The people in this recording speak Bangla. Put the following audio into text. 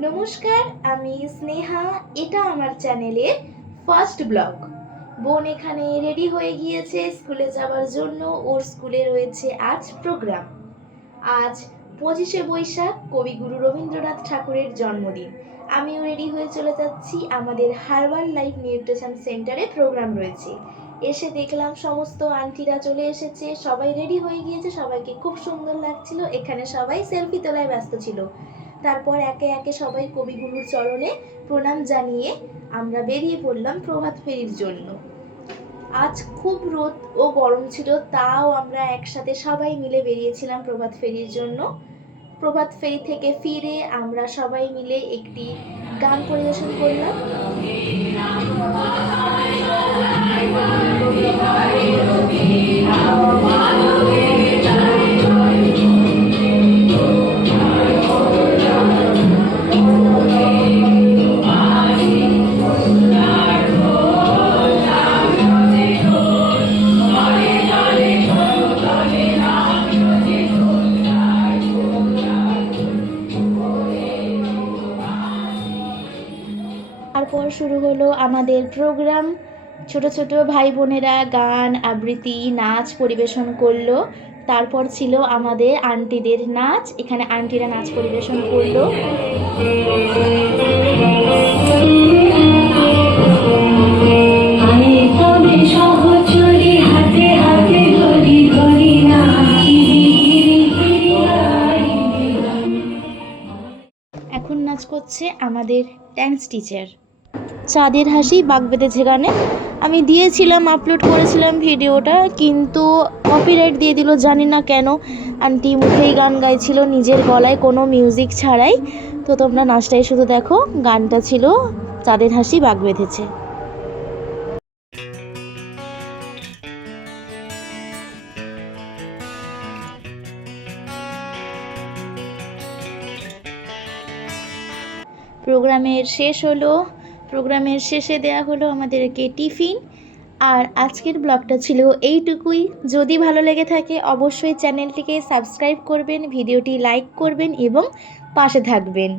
নমস্কার, আমি স্নেহা। এটা আমার চ্যানেলের ফার্স্ট ব্লগ। বোন এখানে রেডি হয়ে গিয়েছে স্কুলে যাওয়ার জন্য। ওর স্কুলে রয়েছে আজ প্রোগ্রাম। আজ 25শে বৈশাখ, কবিগুরু রবীন্দ্রনাথ ঠাকুরের জন্মদিন। আমিও রেডি হয়ে চলে যাচ্ছি। আমাদের হার্বাল লাইফ নিউট্রিশন সেন্টারে প্রোগ্রাম রয়েছে। এসে দেখলাম সমস্ত আন্টিরা চলে এসেছে, সবাই রেডি হয়ে গিয়েছে, সবাইকে খুব সুন্দর লাগছিল। এখানে সবাই সেলফি তোলায় ব্যস্ত ছিল। তারপর একে একে সবাই কবিগুরুর চরণে প্রণাম জানিয়ে আমরা বেরিয়ে পড়লাম প্রভাত ফেরির জন্য। আজ খুব রোদ ও গরম ছিল, তাও আমরা একসাথে সবাই মিলে বেরিয়েছিলাম প্রভাত ফেরির জন্য। প্রভাত ফেরি থেকে ফিরে আমরা সবাই মিলে একটি গান পরিবেশন করলাম। তারপর শুরু হলো আমাদের প্রোগ্রাম। ছোট ছোট ভাই বোনেরা গান, আবৃত্তি, নাচ পরিবেশন করলো। তারপর ছিল আমাদের আন্টিদের নাচ। এখানে আন্টিরা নাচ পরিবেশন করলো। এখন নাচ করছে আমাদের ড্যান্স টিচার। চাঁদের হাসি বাঘ বেঁধেছে গানে আমি দিয়েছিলাম, আপলোড করেছিলাম ভিডিওটা, কিন্তু কপিরাইট দিয়ে দিল, জানি না কেন। আন্টি মুখেই গান গাইছিল নিজের গলায়, কোনো মিউজিক ছাড়াই। তো তোমরা নাচটাই শুধু দেখো। গানটা ছিল চাঁদের হাসি বাঘ বেঁধেছে। প্রোগ্রামের শেষে দেয়া হলো আমাদেরকে টিফিন। আর আজকের ব্লগটা ছিল এইটুকুই। যদি ভালো লেগে থাকে অবশ্যই চ্যানেলটিকে সাবস্ক্রাইব করবেন, ভিডিওটি লাইক করবেন এবং পাশে থাকবেন।